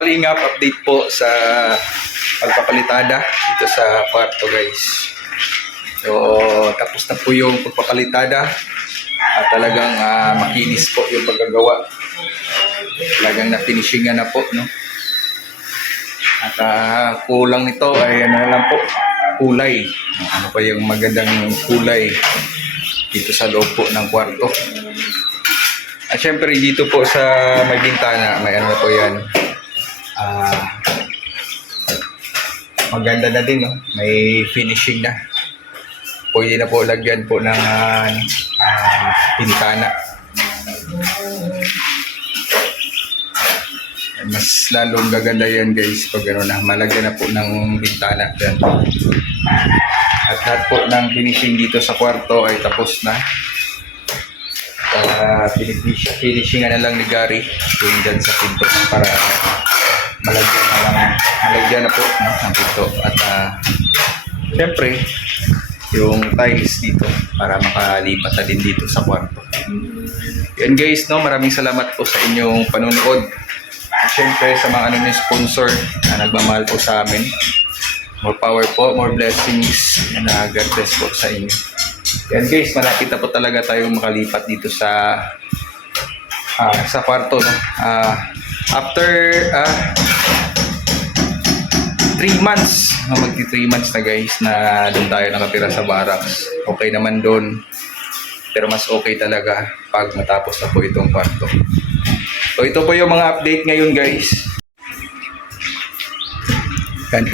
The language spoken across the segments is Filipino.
Kalingap, update po sa pagpapalitada dito sa kwarto guys. So tapos na po yung pagpapalitada at talagang makinis po yung paggagawa. Talagang na-finishingan na po, no? At kulang nito ay ano na lang po, kulay. Ano pa yung magandang kulay dito sa loob po ng kwarto. At syempre dito po sa may bintana, may ano po yan. Maganda na din, no? May finishing na. Pwede na po lagyan po ng bintana. Mas lalong gaganda yan guys pag ano na, malagyan na po ng bintana dyan. At lahat po ng finishing dito sa kwarto ay tapos na. Finishingan na lang ni Gary yung dyan sa pinto para malagyan na po, no, ng pinto. At syempre yung tiles dito para makalipat na din dito sa kwarto. Yan guys, no, maraming salamat po sa inyong panonood. At syempre sa mga sponsor na nagmamahal po sa amin. More power po, more blessings, and God bless po sa inyo. Yan guys, malapit na po talaga tayong makalipat dito sa kwarto, no? After 3 months, magti 3 months na guys na doon tayo nakatira sa barracks. Okay naman doon, pero mas okay talaga pag matapos na po itong kwarto. So ito po yung mga update ngayon guys. Yan,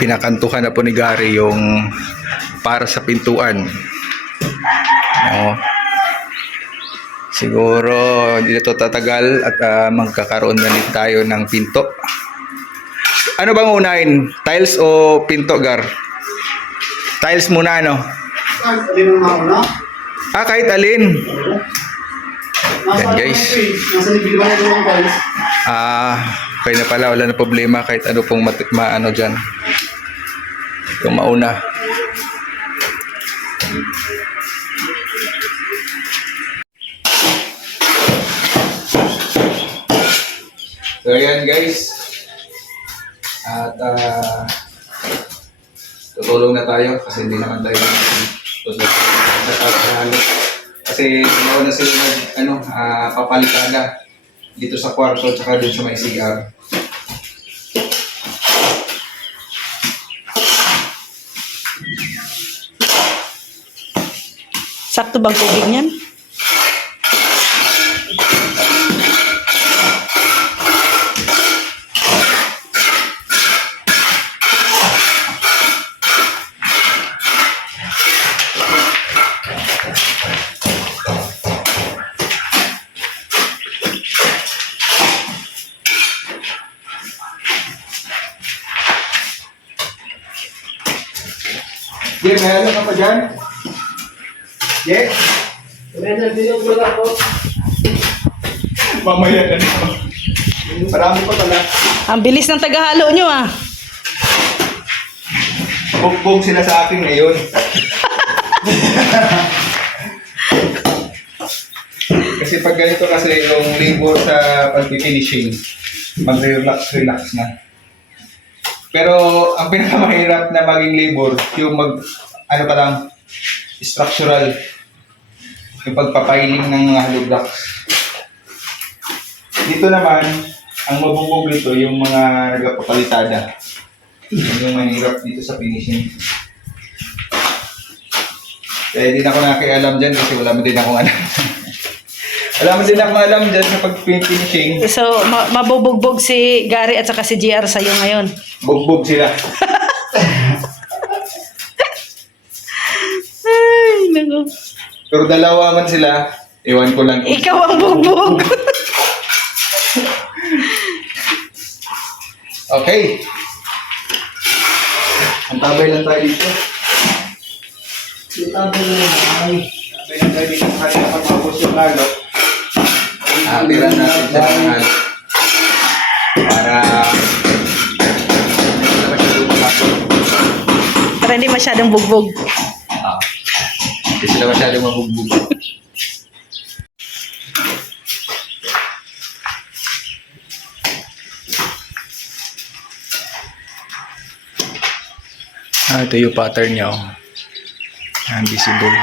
pinakantuhan na po ni Gary yung para sa pintuan. Siguro hindi na ito tatagal at magkakaroon na din tayo ng pinto. Ano bang unahin? Tiles o pinto, Gar? Tiles muna, ano? Kahit alin. Yan guys. Okay na pala, wala na problema kahit ano pong ano dyan. Yung mauna. So yan guys. At tutulong na tayo kasi hindi naman tayo natalo. Kasi nauna sila papalitada dito sa kwarto at saka dito sa may CR. Sakto bang tubig niyan? Jay, may ano ka pa dyan? Jay? Mamaya ka nito. Marami pa pala. Ang bilis ng tagahalo nyo ah. Bugbog sila sa akin ngayon. Kasi pag ganito kasi yung labor sa pag-finishing, mag-relax na. Pero ang pinakamahirap na maging labor, yung structural, yung pagpapiling ng hollow blocks. Dito naman, ang mabubog dito yung mga nagpapalitada. Yung mahirap dito sa finishing. Kaya din ako nakialam dyan kasi wala mo din akong alam. Wala mo din akong alam dyan sa pag-finishing. So, mabubugbog si Gary at saka si GR sa'yo ngayon. Bugbog sila. Ay, naku. Pero dalawa man sila, iwan ko lang. Ikaw ang bugbog. Okay. Ang tabay lang tayo dito. Tabay lang tayo dito. Kasi kapag mabos yung lalo, tiran natin sa mga Para hindi masyadong bugbog. Hindi sila masyadong mabugbog. Ito yung pattern niya. Oh. Yan, visible.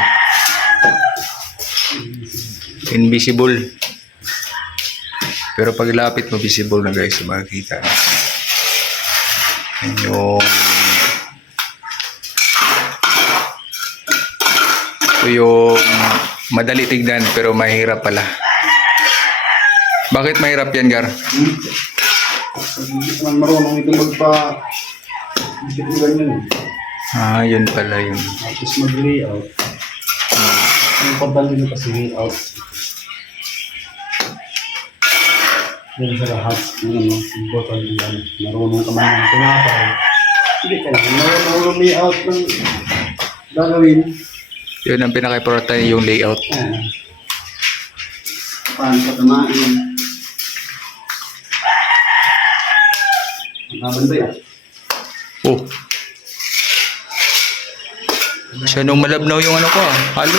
Invisible. Pero pag lapit mo, visible na guys. Makikita. Yan yung... Ito yung madali tignan pero mahirap pala. Bakit mahirap yan, Gar? Hindi naman marunong ito magpa... Dikit mo ganyan. Yun pala yun. Tapos mag-layout. Ang pagdali nyo kasi layout. Yan sa lahat. Yung button yan. Marunong ka man ng tumatay. Hindi ka lang. Marunong layout ng gagawin. Yun ang pinaka-importante yung layout. Paano ka tamain? Ang habang ba yan? Oh. Masyadong malabnaw yung ano ko halo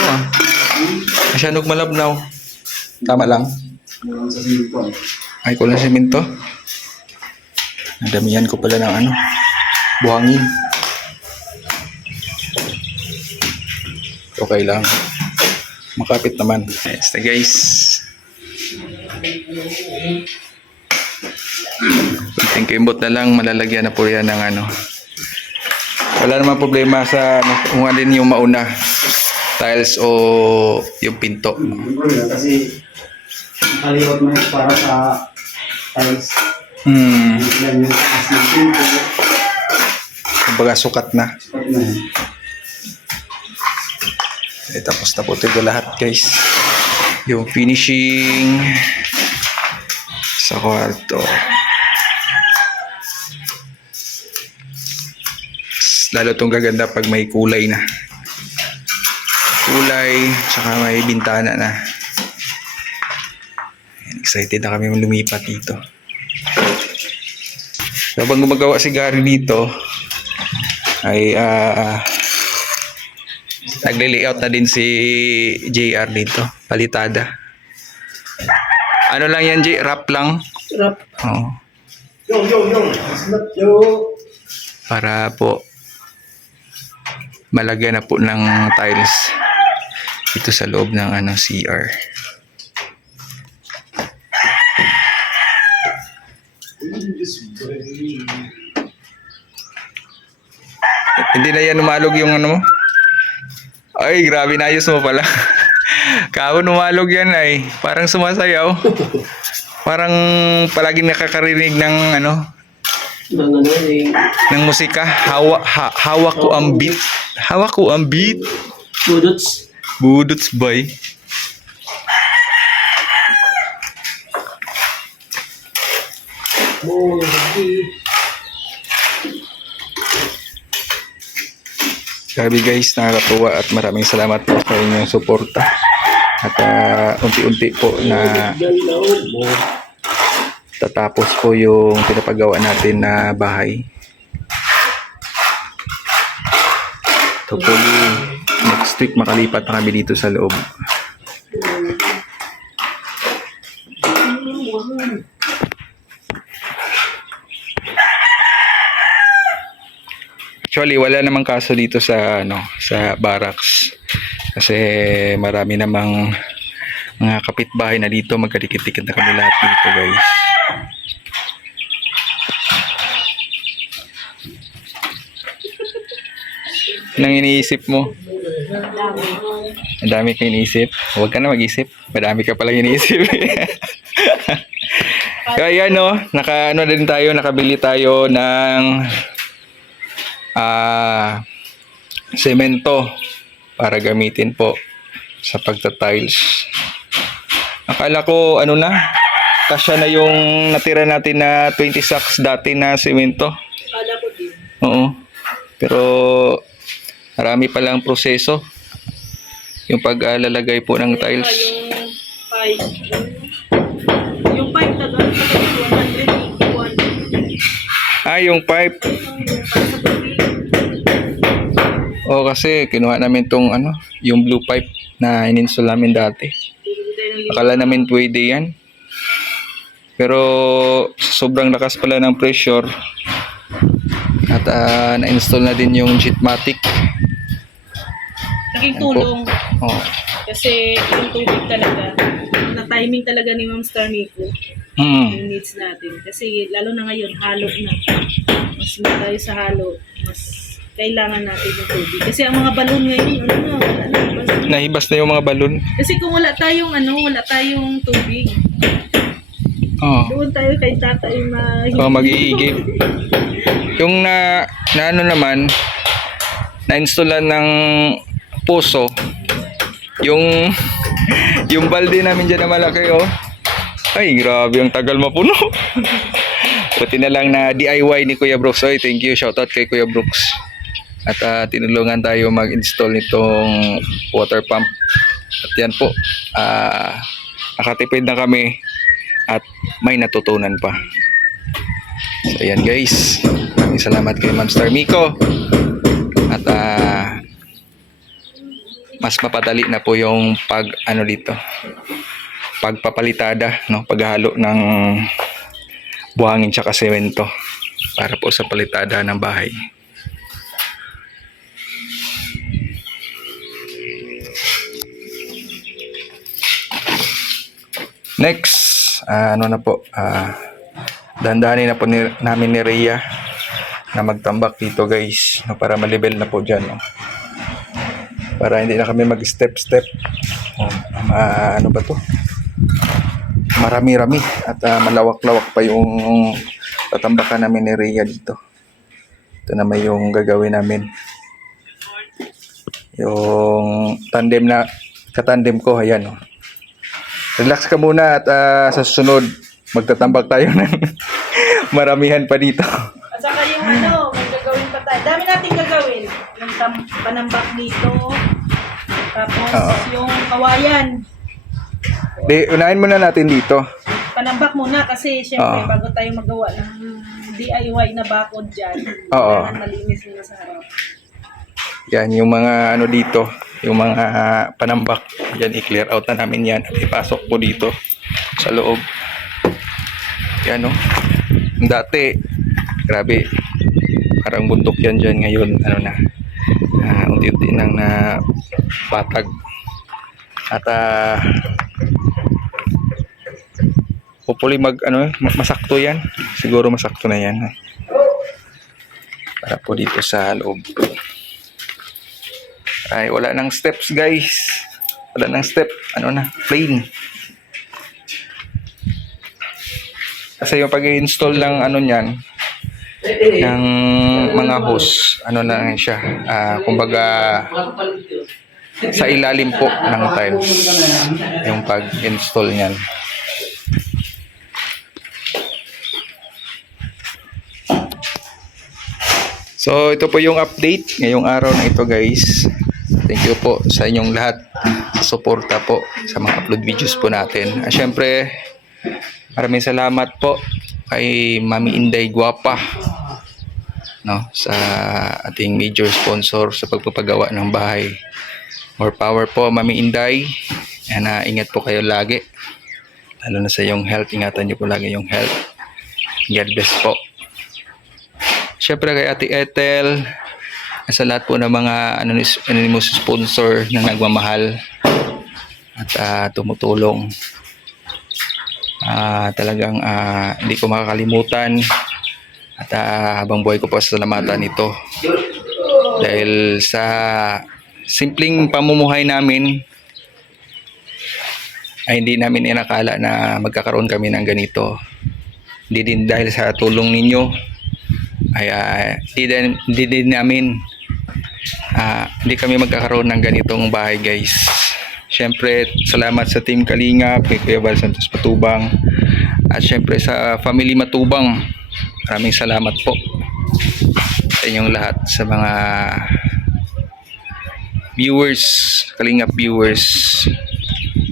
Masyadong malabnaw. Tama lang. Meron sa simple. Ay, kulang semento. Nadamihan ko pala ng buhangin. Okay lang. Makapit naman. Yes, guys. Kunting kimbot na lang, malalagyan na po yan ng Wala namang problema sa kung alin yung mauna. Tiles o yung pinto. Kasi kaliwat mo yun para sa tiles. Yan yung taas ng pinto. Kumbaga sukat na. Sapat na yan. Tapos na po ito lahat guys. Yung finishing sa kwarto. Lalo itong gaganda pag may kulay na. Kulay, tsaka may bintana na. Excited na kami lumipat dito. Habang gumagawa si Gary dito, ay nagle-layout na din si JR dito. Palitada. Ano lang yan, J? Wrap lang? Rap. Oo. Yo! Para po malagyan na po ng tiles dito sa loob ng CR. Hindi na yan umalog yung mo? Ay, grabe na ayos mo pala. Kahon umalog yan ay. Parang sumasayaw. Parang palagi nakakarinig ng ng musika. Hawak ko ang beat. Hawak ko ang beat. Budots. Budots boy. Grabe guys, nakakatuwa at maraming salamat po sa inyong suporta. At unti-unti po na tatapos po yung pinapagawa natin na bahay. Hopefully next week makalipat na kami dito sa loob. Actually, wala namang kaso dito sa sa barracks. Kasi marami namang mga kapitbahay na dito, magkadikit-dikit na kami lahat dito, guys. Anong iniisip mo? Ang dami kang iniisip. Huwag ka na mag-isip. Madami ka palang iniisip. Kaya din tayo, nakabili tayo ng semento para gamitin po sa pagta-tiles. Akala ko kasya na yung natira natin na 20 sacks dati na semento. Kala ko din. Oo. Pero marami palang proseso yung paglalagay po ng tiles. Yung pipe na doon sa 181. Yung pipe. Kasi kinuha namin tong yung blue pipe na ininstall namin dati. Akala namin pwede yan. Pero sobrang lakas pala ng pressure. At na-install na din yung Jetmatic. Laking Yan po. tulong. Oh. Kasi yung tubig talaga, na timing talaga ni Ma'am Star Miko, Mm. yung needs natin. Kasi lalo na ngayon, halo na. Mas na tayo sa halo, mas kailangan natin yung tubig. Kasi ang mga balon ngayon, wala na, basta. Nahibas na yung mga balon. Kasi kung wala tayong tubig, Oh. doon tayo kay tatay Mag-iigib. Yung na ano naman, na-installan ng puso, yung yung balde namin dyan na malaki, oh. Ay, grabe, ang tagal mapuno. Buti na lang na DIY ni Kuya Brooks. Oy, thank you. Shoutout kay Kuya Brooks. At tinulungan tayo mag-install nitong water pump. At yan po, nakatipid na kami at may natutunan pa. So ayan guys, maraming salamat kay Ma'am Star Miko. At mas mapadali na po yung pagpapalitada, no, paghalo ng buhangin tsaka semento para po sa palitada ng bahay. Next, ano na po, dandanin na po namin ni Rhea na magtambak dito guys, no, para malibel na po dyan, no. Para hindi na kami mag-step-step. Ano ba to? Marami-rami at malawak-lawak pa yung tatambakan namin ni Rhea dito. Ito naman yung gagawin namin. Yung katandem ko, ayan, oh. Relax ka muna at sa susunod magtatambak tayo ng maramihan pa dito. At saka yung may gagawin pa tayo. Dami nating gagawin. Yung panambak dito. Tapos yung kawayan. Unahin muna natin dito. Panambak muna kasi syempre bago tayo magawa ng DIY na bakod dyan. Oo. Kailangan malinis muna sa harap. Yan, yung mga dito, yung mga panambak, yan, i-clear out na namin yan at ipasok po dito sa loob. Yan, no. Dati, grabe, parang bundok yan dyan. Ngayon, unti-unti nang na patag. At hopefully masakto yan. Siguro masakto na yan. Para po dito sa loob. Ay, wala nang steps guys. Wala nang step. Plain. Kasi yung pag-install ng niyan, ng mga hose, na siya. Kumbaga, sa ilalim po ng tiles. Yung pag-install niyan. So, ito po yung update ngayong araw na ito guys. Thank you po sa inyong lahat sa suporta po sa mga upload videos po natin. Syempre, maraming salamat po kay Mami Inday Guapa, no, sa ating major sponsor sa pagpapagawa ng bahay. More power po Mami Inday. Ingat po kayo lagi. Lalo na sa iyong health, ingatan niyo po lagi yung health. God bless po. Syempre kay Ate Ethel, sa lahat po ng mga anonymous sponsor na nagmamahal at tumutulong. Talagang hindi ko makakalimutan at habang buhay ko po sasalamatan ito. Dahil sa simpleng pamumuhay namin ay hindi namin inakala na magkakaroon kami ng ganito. Hindi din dahil sa tulong ninyo ay hindi din namin hindi kami magkakaroon ng ganitong bahay guys. Syempre salamat sa Team Kalingap, kay Kuya Val Santos Matubang, at syempre sa Family Matubang. Maraming salamat po sa inyong lahat, sa mga viewers, Kalingap viewers.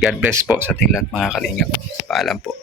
God bless po sa ating lahat mga Kalingap. Paalam po.